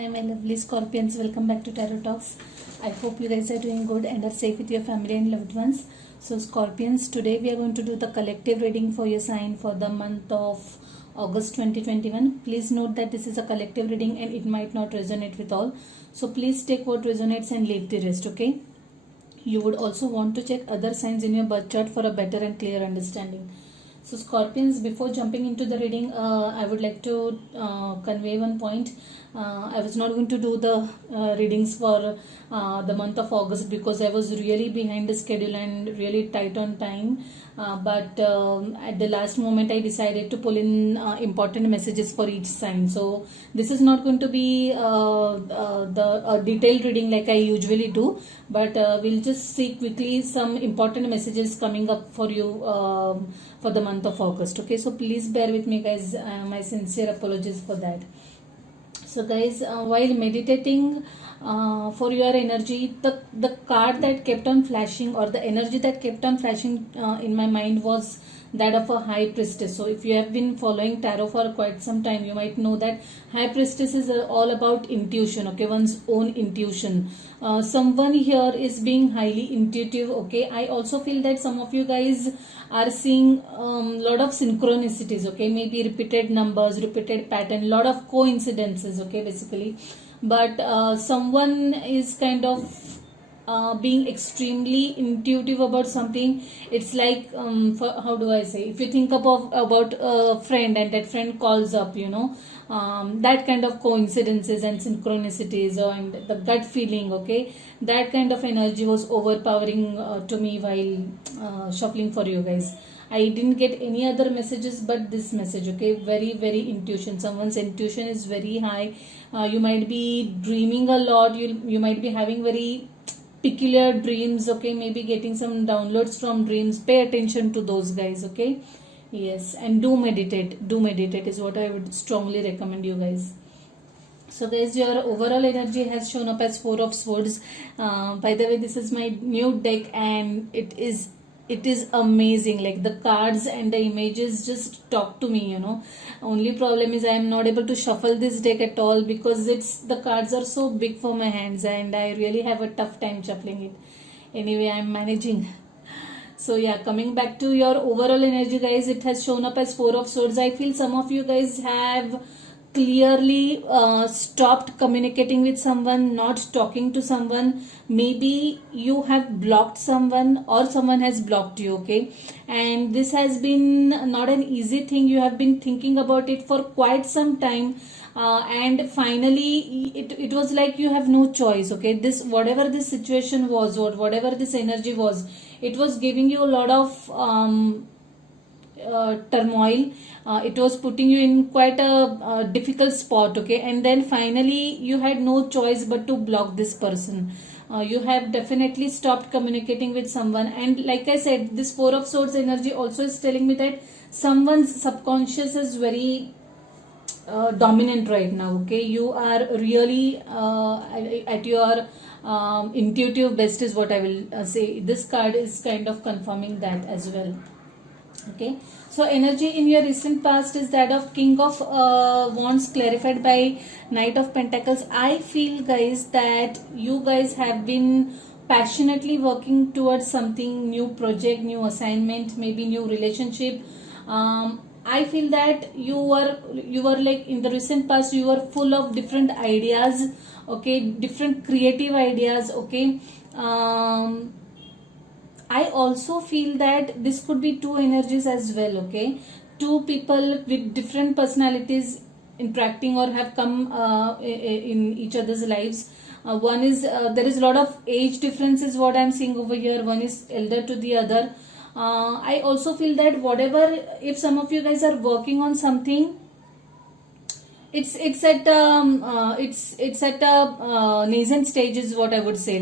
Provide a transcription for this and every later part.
Hi, my lovely Scorpions. Welcome back to Tarot Talks. I hope you guys are doing good and are safe with your family and loved ones. So, Scorpions, today we are going to do the collective reading for your sign for the month of August 2021. Please note that this is a collective reading and it might not resonate with all. So, please take what resonates and leave the rest, okay? You would also want to check other signs in your birth chart for a better and clear understanding. So Scorpions, before jumping into the reading, I would like to convey one point. I was not going to do the readings for the month of August because I was really behind the schedule and really tight on time. But at the last moment, I decided to pull in important messages for each sign. So this is not going to be the detailed reading like I usually do, but we'll just see quickly some important messages coming up for you for the month of August. Okay, so please bear with me, guys. My sincere apologies for that. So guys, while meditating for your energy, the card that kept on flashing, or the energy that kept on flashing in my mind, was that of a high priestess. So if you have been following tarot for quite some time, you might know that high priestess is all about intuition, okay, one's own intuition. Someone here is being highly intuitive, okay. I also feel that some of you guys are seeing lot of synchronicities, okay, maybe repeated numbers, repeated pattern, lot of coincidences, okay, basically. But someone is kind of being extremely intuitive about something. It's like how do I say, if you think about a friend and that friend calls up, that kind of coincidences and synchronicities and the gut feeling, okay, that kind of energy was overpowering to me while shuffling for you guys. I didn't get any other messages but this message, okay. Very intuition. Someone's intuition is very high. You might be dreaming a lot. You might be having very peculiar dreams, okay, maybe getting some downloads from dreams. Pay attention to those, guys, okay. Yes, and do meditate is what I would strongly recommend you guys. So guys, your overall energy has shown up as 4 of Swords. By the way, this is my new deck and it is amazing. Like, the cards and the images just talk to me, Only problem is I am not able to shuffle this deck at all because the cards are so big for my hands and I really have a tough time shuffling it. Anyway, I am managing. So yeah, coming back to your overall energy, guys, it has shown up as 4 of Swords. I feel some of you guys have clearly stopped communicating with someone, not talking to someone. Maybe you have blocked someone or someone has blocked you, okay. And this has been not an easy thing. You have been thinking about it for quite some time, and finally it was like you have no choice, okay. This, whatever this situation was or whatever this energy was, it was giving you a lot of turmoil. It was putting you in quite a difficult spot, okay. And then finally you had no choice but to block this person. You have definitely stopped communicating with someone, and like I said, this 4 of Swords energy also is telling me that someone's subconscious is very dominant right now, okay. You are really at your intuitive best is what I will say. This card is kind of confirming that as well, okay. So energy in your recent past is that of King of Wands clarified by Knight of Pentacles. I feel, guys, that you guys have been passionately working towards something, new project, new assignment, maybe new relationship. I feel that you were like, in the recent past, you were full of different ideas, okay, different creative ideas, okay. I also feel that this could be 2 energies as well, okay. 2 people with different personalities interacting or have come in each other's lives. One is, there is a lot of age difference is what I am seeing over here. One is elder to the other. I also feel that whatever, if some of you guys are working on something, it's at a nascent stage is what I would say.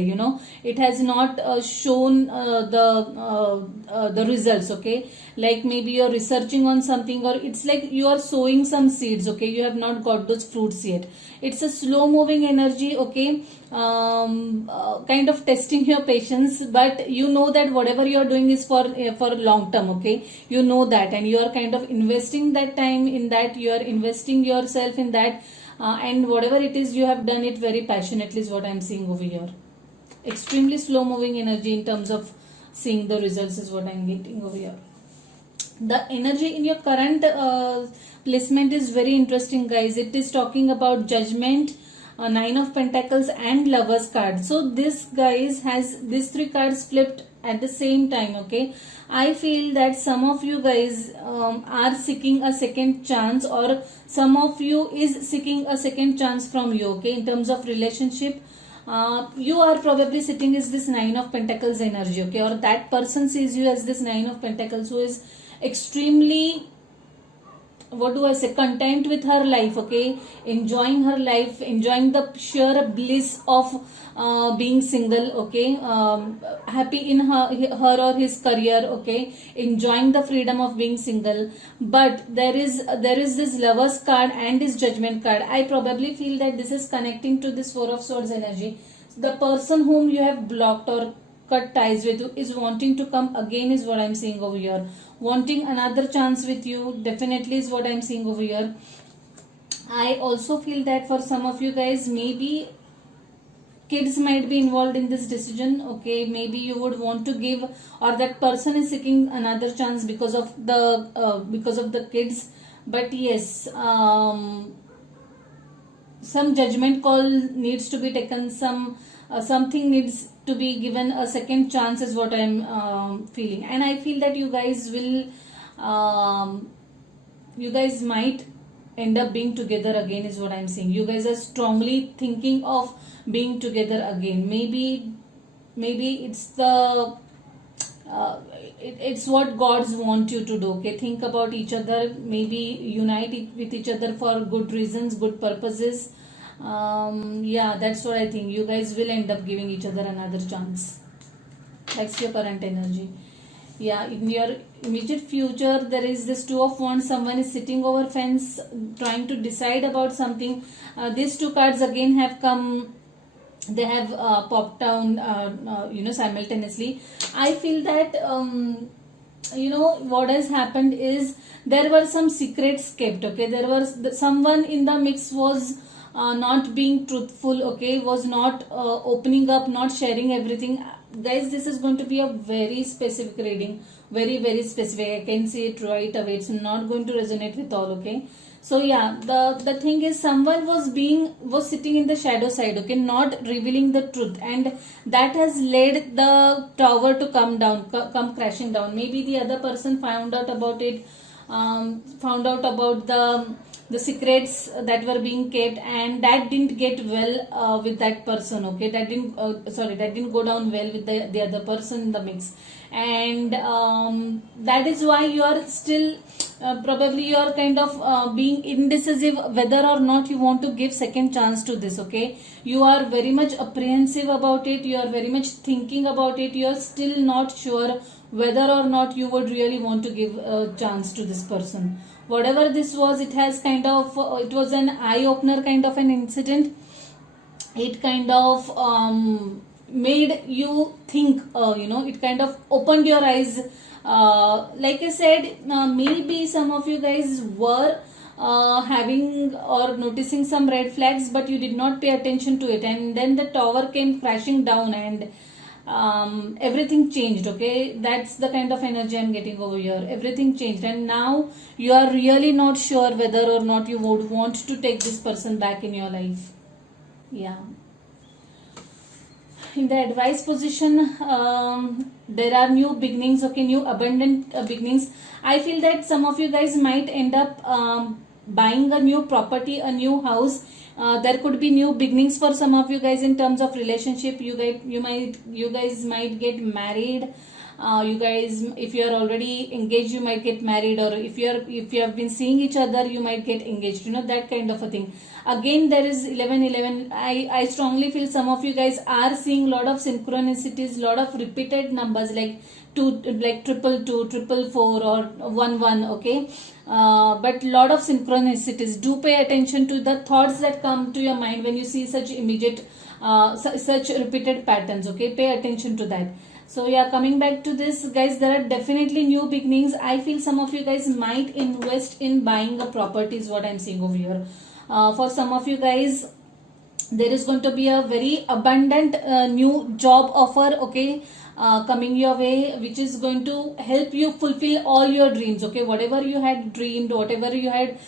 It has not shown the results, okay. Like, maybe you're researching on something, or it's like you are sowing some seeds, okay. You have not got those fruits yet. It's a slow moving energy, okay. Kind of testing your patience, but you know that whatever you are doing is for long term, okay. You know that, and you are kind of investing that time in that. You are investing yourself in that. and whatever it is, you have done it very passionately is what I'm seeing over here. Extremely slow moving energy in terms of seeing the results is what I'm getting over here. The energy in your current placement is very interesting, guys. It is talking about judgment, Nine of Pentacles and Lovers card. So this guys has these three cards flipped at the same time. Okay, I feel that some of you guys are seeking a second chance, or some of you is seeking a second chance from you. Okay, in terms of relationship, you are probably sitting is this Nine of Pentacles energy. Okay, or that person sees you as this Nine of Pentacles who is extremely, what do I say, content with her life. Okay, enjoying her life, enjoying the sheer bliss of being single. Okay, happy in her or his career. Okay, enjoying the freedom of being single. But there is this Lovers card and this Judgment card. I probably feel that this is connecting to this Four of Swords energy. The person whom you have blocked or cut ties with is wanting to come again is what I'm seeing over here. Wanting another chance with you definitely is what I'm seeing over here. I also feel that for some of you guys, maybe kids might be involved in this decision. Okay, maybe you would want to give, or that person is seeking another chance because of the kids. But yes, some judgment call needs to be taken. Something needs to be given a second chance is what I'm feeling. And I feel that you guys might end up being together again is what I'm saying. You guys are strongly thinking of being together again. Maybe it's it's what gods want you to do. Okay, think about each other, maybe unite with each other for good reasons, good purposes. Yeah, that's what I think. You guys will end up giving each other another chance. That's your current energy. Yeah, in your immediate future, there is this Two of Wands. Someone is sitting over fence, trying to decide about something. These two cards again have come. They have popped down, simultaneously. I feel that what has happened is there were some secrets kept. Okay, there was someone in the mix was not being truthful. Okay, was not opening up, not sharing everything. Guys, this is going to be a very specific reading, very very specific. I can see it right away. It's not going to resonate with all. Okay, so yeah, the thing is, someone was sitting in the shadow side. Okay, not revealing the truth, and that has led the tower to come crashing down. Maybe the other person found out about it, found out about the secrets that were being kept, and that didn't get well with that person. Okay, that didn't go down well with the other person in the mix, and that is why you are still probably you are kind of being indecisive whether or not you want to give second chance to this. Okay, you are very much apprehensive about it, you are very much thinking about it, you are still not sure whether or not you would really want to give a chance to this person. Whatever this was, it has kind of it was an eye-opener kind of an incident. It kind of made you think, it kind of opened your eyes. Like I said, maybe some of you guys were having or noticing some red flags, but you did not pay attention to it, and then the tower came crashing down, and everything changed. Okay, that's the kind of energy I'm getting over here. Everything changed, and now you are really not sure whether or not you would want to take this person back in your life. Yeah, in the advice position, there are new beginnings. Okay, new abundant beginnings. I feel that some of you guys might end up buying a new property, a new house. There could be new beginnings for some of you guys in terms of relationship. You guys might get married. You guys, if you are already engaged, you might get married, or if you have been seeing each other, you might get engaged. That kind of a thing. Again, there is 1111. I strongly feel some of you guys are seeing lot of synchronicities, lot of repeated numbers like 222, 444, or 11. Okay, but lot of synchronicities. Do pay attention to the thoughts that come to your mind when you see such immediate, such repeated patterns. Okay, pay attention to that. So yeah, coming back to this, guys, there are definitely new beginnings. I feel some of you guys might invest in buying a property is what I'm seeing over here. For some of you guys, there is going to be a very abundant new job offer, okay, coming your way, which is going to help you fulfill all your dreams, okay. Whatever you had dreamed, whatever you had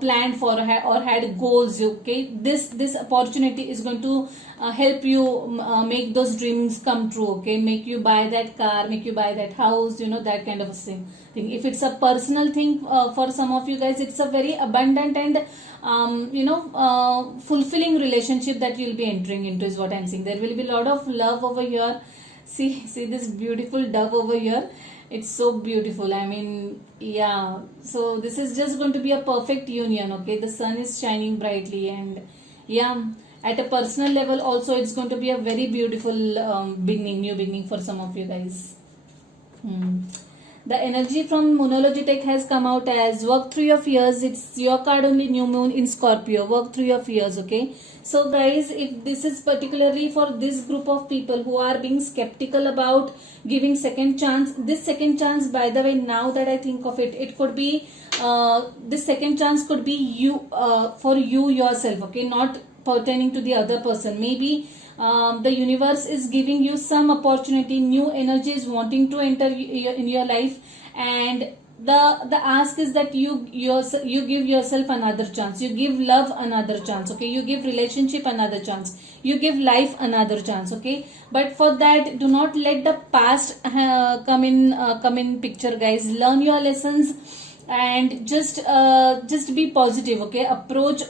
planned for, or had goals, okay, this opportunity is going to help you make those dreams come true, okay. Make you buy that car, make you buy that house, that kind of a thing. If it's a personal thing, for some of you guys, it's a very abundant and fulfilling relationship that you'll be entering into, is what I'm saying. There will be a lot of love over here. See this beautiful dove over here. It's so beautiful. I mean, yeah. So this is just going to be a perfect union, okay. The sun is shining brightly, and yeah, at a personal level also, it's going to be a very beautiful new beginning for some of you guys. The energy from Moonology Tech has come out as work through your fears. It's your card only, new moon in Scorpio. Work through your fears, okay. So guys, if this is particularly for this group of people who are being skeptical about giving second chance, this second chance, by the way, now that I think of it, it could be this second chance could be you, for you yourself, okay, not pertaining to the other person. Maybe the universe is giving you some opportunity, new energy is wanting to enter in your life, and the ask is that you give yourself another chance, you give love another chance, okay, you give relationship another chance, you give life another chance, okay. But for that, do not let the past come in picture, guys. Learn your lessons and just be positive, okay. Approach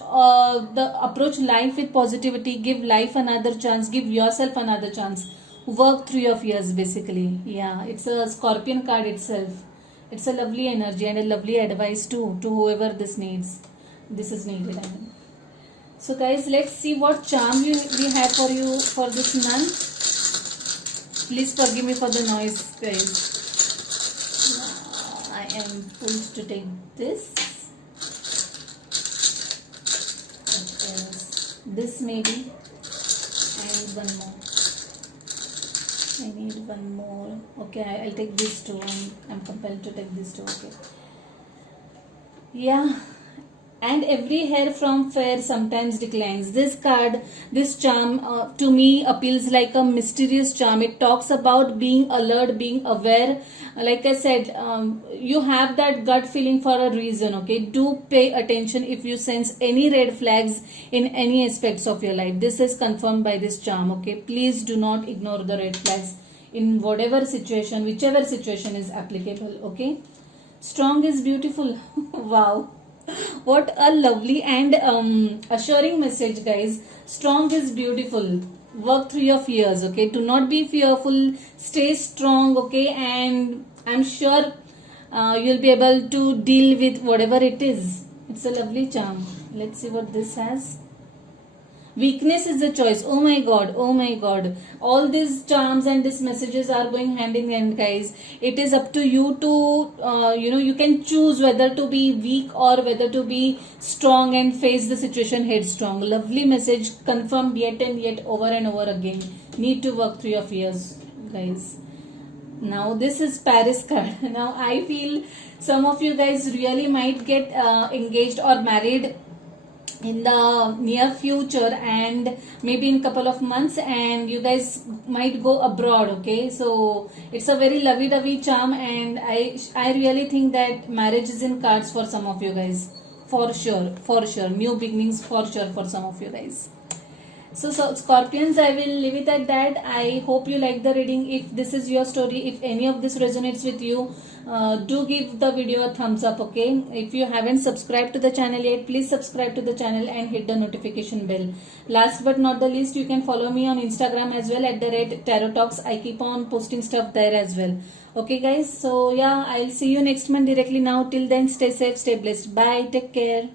life with positivity. Give life another chance, give yourself another chance. Work through your fears, basically. Yeah, it's a Scorpion card itself. It's a lovely energy and a lovely advice too, to whoever this is needed, I mean. So guys, let's see what charm we have for you for this month. Please forgive me for the noise, guys. I am pulled to take this. This maybe, and one more. I need one more. Okay, I'll take this too. I'm compelled to take this too. Okay. Yeah. And every hair from fair sometimes declines. This card, this charm, to me appeals like a mysterious charm. It talks about being alert, being aware. Like I said, you have that gut feeling for a reason, okay. Do pay attention if you sense any red flags in any aspects of your life. This is confirmed by this charm, okay. Please do not ignore the red flags in whatever situation, whichever situation is applicable, okay. Strong is beautiful. Wow. What a lovely and assuring message, guys. Strong is beautiful. Work through your fears, okay. Do not be fearful. Stay strong, okay. And I'm sure you'll be able to deal with whatever it is. It's a lovely charm. Let's see what this has. Weakness is the choice. Oh my god, oh my god. All these charms and these messages are going hand in hand, guys. It is up to you to, you can choose whether to be weak or whether to be strong and face the situation headstrong. Lovely message confirmed yet and yet over and over again. Need to work through your fears, guys. Now this is Paris card. Now I feel some of you guys really might get engaged or married in the near future, and maybe in couple of months, and you guys might go abroad, okay. So it's a very lovey-dovey charm, and I really think that marriage is in cards for some of you guys, for sure. New beginnings for sure for some of you guys. So Scorpions, I will leave it at that. I hope you like the reading. If this is your story, if any of this resonates with you, do give the video a thumbs up, okay. If you haven't subscribed to the channel yet, please subscribe to the channel and hit the notification bell. Last but not the least, you can follow me on Instagram as well at @Tarot Talks. I keep on posting stuff there as well. Okay guys, so yeah, I'll see you next month directly now. Till then, stay safe, stay blessed. Bye, take care.